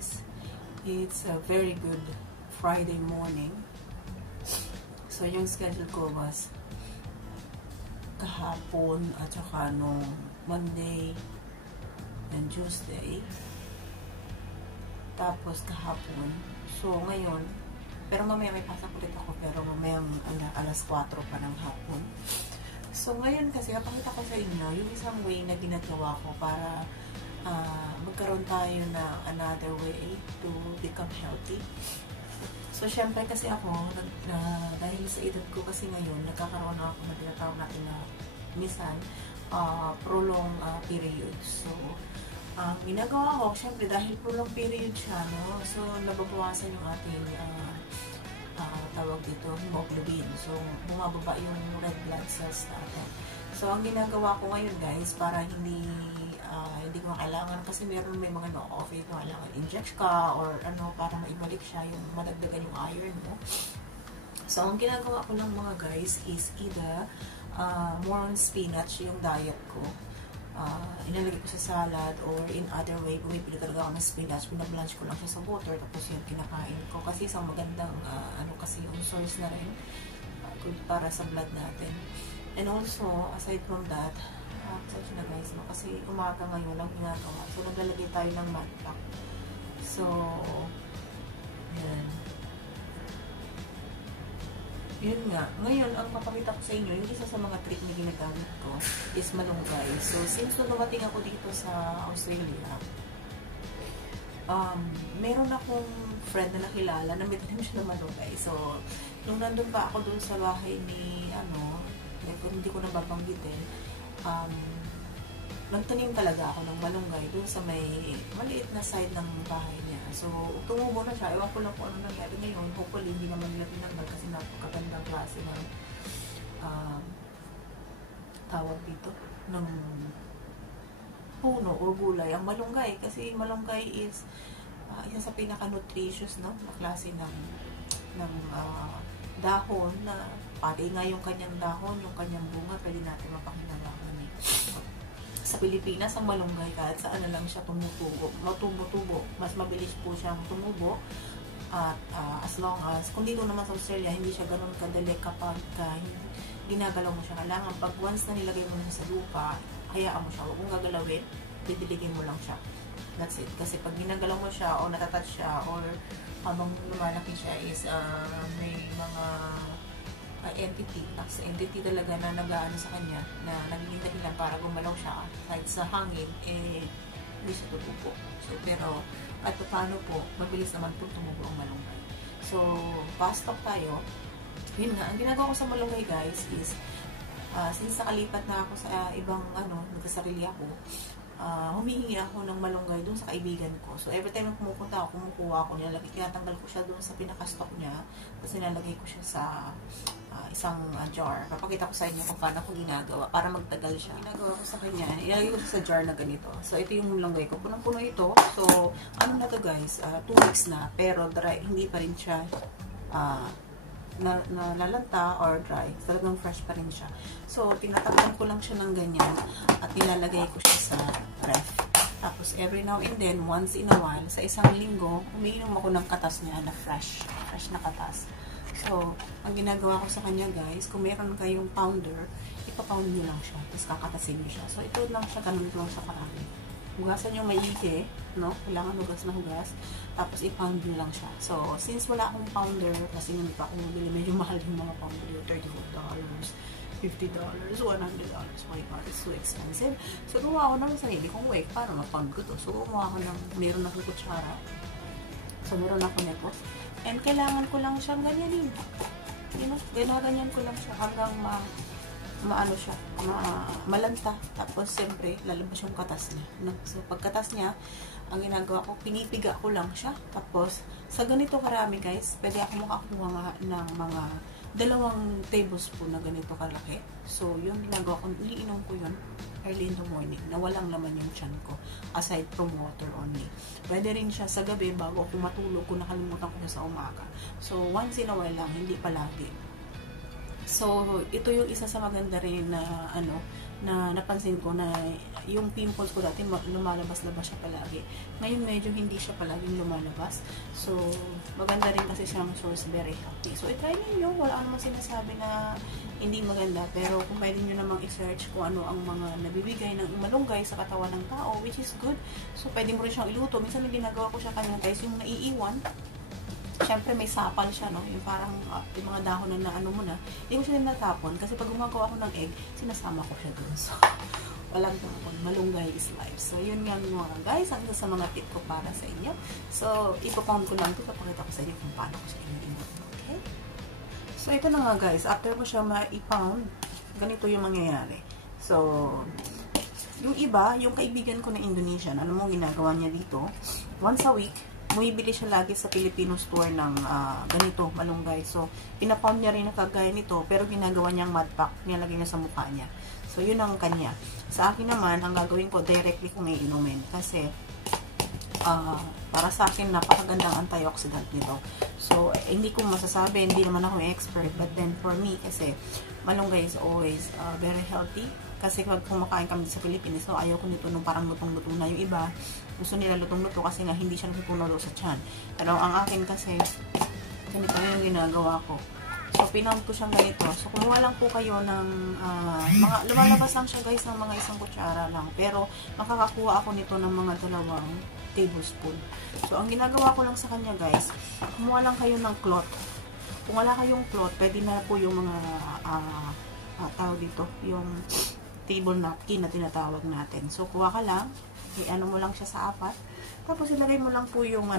guys. It's a very good Friday morning. So yung schedule ko was kahapon at saka nung Monday and Tuesday. Tapos kahapon. So ngayon, pero mamaya may pasok ulit ako, pero mamaya alas 4 pa ng hapon. So ngayon kasi napakita ko sa inyo yung isang way na ginagawa ko para magkaroon tayo ng another way to become healthy. So syempre kasi ako, dahil sa edad ko kasi ngayon, nagkakaroon na ako na tinatawag natin na minsan prolong period. So ginagawa ko, syempre dahil prolong period siya, no? So nababawasan yung ating tawag dito, hemoglobin. So bumababa yung red blood cells natin. So ang ginagawa ko ngayon guys, para hindi ko kailangan, kasi may mga no-offer ko, kailangan inject ka or ano, para maibalik siya, yung madagdagan yung iron mo. So ang ginagawa ko lang mga guys is either more on spinach yung diet ko. Inalagay ko sa salad, or in other way, bumibili talaga ako ng spinach, binablanch ko lang siya sa water, tapos yun kinakain ko. Kasi isang magandang kasi yung source na rin good para sa blood natin. And also, aside from that, sorry na guys, no? Kasi umaga ngayon lang ginagawa. So, naglalagay tayo ng matpack. So, yan. Yun nga. Ngayon, ang papakita ko sa inyo, yung isa sa mga trick na ginagamit ko is malunggay. So, since dumating ako dito sa Australia, meron akong friend na nakilala na may tanim siya ng malunggay. So, nung nandun pa ako dun sa bahay ni, hindi ko nababanggitin, nagtanim talaga ako ng malunggay dun sa may maliit na side ng bahay niya. So, tumubo na siya. Ewan ko lang kung ano nangyari ngayon. Hopefully, hindi naman nila tinanggal kasi napakagandang klase ng tawag dito ng puno o gulay. Ang malunggay, kasi malunggay is isa sa pinaka-nutritious na klase ng dahon, na pati nga yung kanyang dahon, yung kanyang bunga, pwede natin mapakinabangan. Sa Pilipinas, ang malunggay kahit saan na lang siya tumutubo. Mas mabilis po siyang tumubo. At as long as, kung dito naman sa Australia, hindi siya ganun kadali kapag ginagalaw mo siya. Kailangan pag once na nilagay mo na sa lupa, hayaan mo siya. Huwag mong gagalawin, didiligin mo lang siya. That's it. Kasi pag ginagalaw mo siya o natatouch siya or habang lumalaki siya is may mga entity talaga na nag-aano sa kanya, na nagiging dahilan para gumalaw siya kahit sa hangin, hindi siya tutubo. So, pero at paano po, mabilis naman po tumubo ang malunggay. So, fast talk tayo. Yun nga, ang ginagawa ko sa malunggay guys is, since nakalipat na ako sa ibang nagkasarili ako, humihingi ako ng malunggay dun sa kaibigan ko. So, every time na pumupunta ako, kumukuha ako, tinatanggal ko siya dun sa pinaka-stock niya, tapos nilalagay ko siya sa isang jar. Papakita ko sa inyo kung paano ko ginagawa para magtagal siya. Ginagawa ko sa kanya, ilalagay ko sa jar na ganito. So, ito yung malunggay ko. Punong-puno ito. So, ano na to guys? 2 weeks na, pero dry, hindi pa rin siya nalalanta or dry. Talagang fresh pa rin siya. So, tinatagpan ko lang siya ng ganyan at nilalagay ko siya sa ref. Tapos, every now and then, once in a while, sa isang linggo, umiinom ako ng katas niya na fresh na katas. So, ang ginagawa ko sa kanya guys, kung meron kayong pounder, ipapound nyo lang siya. Tapos, kakatasin nyo siya. So, ito lang siya, ganun lang siya karami. Hugasan yung maigi, no? Kailangan hugas na hugas. Tapos, i-pound nyo lang siya. So, since wala akong pounder, kasi hindi pa akong bili, medyo mahal yung mga pounder, $34, $50, $100. My God, it's so expensive. So, gumawa ako ng sarili kong way. Paano ma-pound ko to? So, gumawa ako ng, meron akong kutsara. So, meron ako nito. And, kailangan ko lang siyang ganyanin. You know, ganyan ko lang siya hanggang maano siya, malanta. Tapos, siyempre, lalabas yung katas niya. No? So, pagkatas niya, ang ginagawa ko, pinipiga ko lang siya. Tapos, sa ganito karami guys, pwede ako makakuha ng mga 2 tablespoon na ganito kalaki. So, yung ginagawa ko, iniinom ko yun early in the morning, na walang laman yung tiyan ko, aside from water only. Pwede rin siya sa gabi, bago ako matulog, kung nakalimutan ko na sa umaga. So, once in a while lang, hindi palagi. So, ito yung isa sa maganda rin na, na napansin ko na yung pimples ko dati lumalabas-labas siya palagi. Ngayon medyo hindi siya palaging lumalabas. So, maganda rin kasi siyang source, very healthy. So, i-try niyo. Wala namang sinasabi na hindi maganda. Pero kung pwede nyo namang i-search kung ano ang mga nabibigay ng malunggay sa katawan ng tao, which is good. So, pwede mo rin siyang iluto. Minsan may ginagawa ko siya kanya guys, yung naiiwan. Siyempre may sapal siya, no? Yung parang yung mga dahon na ano mo na, hindi ko siya natapon. Kasi pag gumagawa ako ng egg, sinasama ko siya dun. So, walang tapon. Malunggay is life. So, yun nga mga guys, ang isa sa mga tip ko para sa inyo. So, ipopound ko lang ito. Papakita ko sa inyo kung paano ko siya inilot. Okay? So, ito na nga guys. After ko siya ma-pound, ganito yung mangyayari. So, yung iba, yung kaibigan ko na Indonesian, ano mo ginagawa niya dito? Once a week, bumibili siya lagi sa Filipino store ng ganito, malunggay. So, pinapound niya rin na kagaya nito, pero ginagawa niyang mud pack, nilalagay niya sa mukha niya. So, yun ang kanya. Sa akin naman, ang gagawin ko, directly kong iinumin. Kasi, para sa akin, napakagandang antioxidant nito. So, hindi ko masasabi, hindi naman ako expert, but then for me, kasi malunggay is always very healthy. Kasi pag kumakain kami sa Pilipinas, so ayaw ko nito nung parang lutong-luto na. Yung iba, gusto nila lutong-luto kasi nga hindi siya natutunaw sa tiyan. Pero ang akin kasi, ganito yung ginagawa ko. So, pinound ko siyang ganito. So, kumuha lang po kayo ng, lumalabas lang siya guys ng mga isang kutsara lang. Pero, makakakuha ako nito ng mga 2 tablespoon. So, ang ginagawa ko lang sa kanya guys, kumuha lang kayo ng cloth. Kung wala kayong cloth, pwede na po yung mga, tawag dito, yung table napkin na tinatawag natin. So, kuha ka lang, i-ano mo lang siya sa 4. Tapos, ilagay mo lang po yung,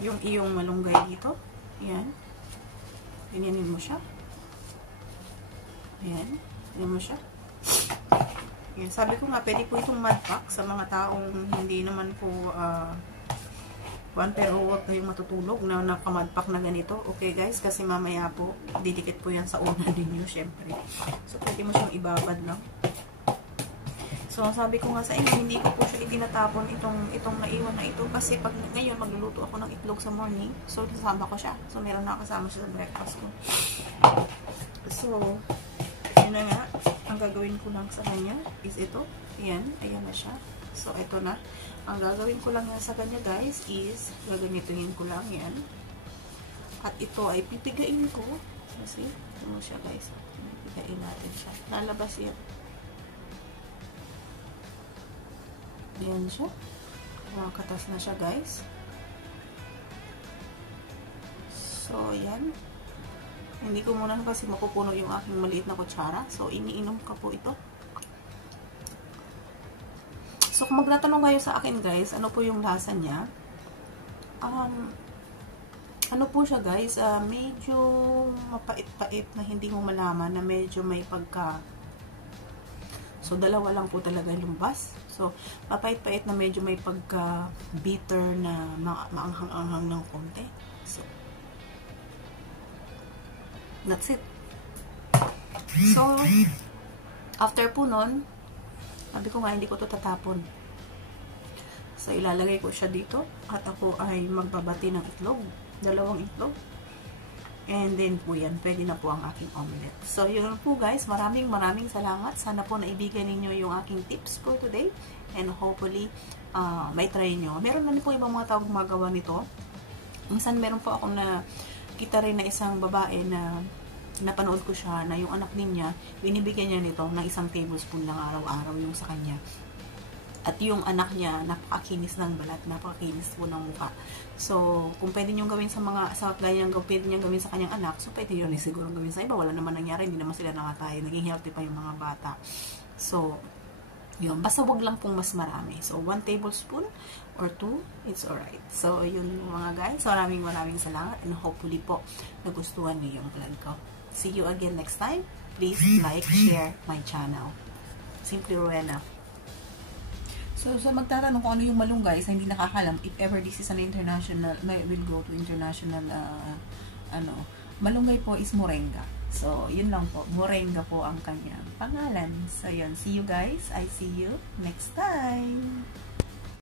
yung iyong malunggay dito. Ayan. Ganyanin mo siya. Ayan. Ganyan mo siya. Ayan. Sabi ko nga, pwede po itong mud pack sa mga taong hindi naman po, pero huwag kayong matutulog na nakamadpak na ganito. Okay guys, kasi mamaya po, didikit po yan sa una ninyo, syempre. So, pwede mo siyang ibabad lang. So, sabi ko nga sa inyo, hindi ko po siya itinatapon itong naiwan na ito. Kasi pag ngayon, magluluto ako ng itlog sa morning, so, kasama ko siya. So, meron na kasama siya sa breakfast ko. So, yun na nga. Ang gagawin ko lang sa kanya is ito. Ayan, ayan na siya. So, ito na. Ang gagawin ko lang sa kanya guys is gaganituhin ko lang yan. At ito ay pipigain ko. Kasi, ano siya guys. Pipigain natin siya. Lalabas yan. Ayan siya. Kumakatas na siya guys. So, yan. Hindi ko muna kasi mapupuno yung aking maliit na kutsara. So, iniinom ka po ito. So, kung magtatanong kayo sa akin guys, ano po yung lasa niya? Ano po siya guys? Medyo mapait-pait na hindi mo malaman na medyo may pagka... So, dalawa lang po talaga lumbas. So, mapait-pait na medyo may pagka-bitter na maanghang-anghang ng konti. So, that's it. So, after po nun, sabi ko nga, hindi ko ito tatapon. So, ilalagay ko siya dito. At ako ay magbabati ng itlog. 2 itlog. And then po yan, pwede na po ang aking omelette. So, yun po guys. Maraming salamat. Sana po naibigay ninyo yung aking tips for today. And hopefully, may try nyo. Meron na po ibang mga tao gumagawa nito. Minsan meron po akong kita rin na isang babae na napanood ko siya na yung anak niya, binibigyan niya nito ng 1 tablespoon lang araw-araw yung sa kanya. At yung anak niya, napakakinis ng balat, napakakinis po ng mukha. So, kung pwede niyong gawin sa pwede niyang gawin sa kanyang anak, so pwede yun siguro gawin sa iba. Wala naman nangyari, hindi naman sila nakatayo. Naging healthy pa yung mga bata. So, yun. Basta wag lang pong mas marami. So, 1 tablespoon or 2, it's alright. So, yun mga guys. Maraming salamat and hopefully po nagustuhan niyo yung vlog ko. See you again next time. Please like, share my channel. Simply Rowena. So, magtatanong kung ano yung malunggay sa hindi nakakalam, if ever this is an international, will go to international, malunggay po is moringa. So, yun lang po. Moringa po ang kanyang pangalan. So, yun. See you guys. I see you next time.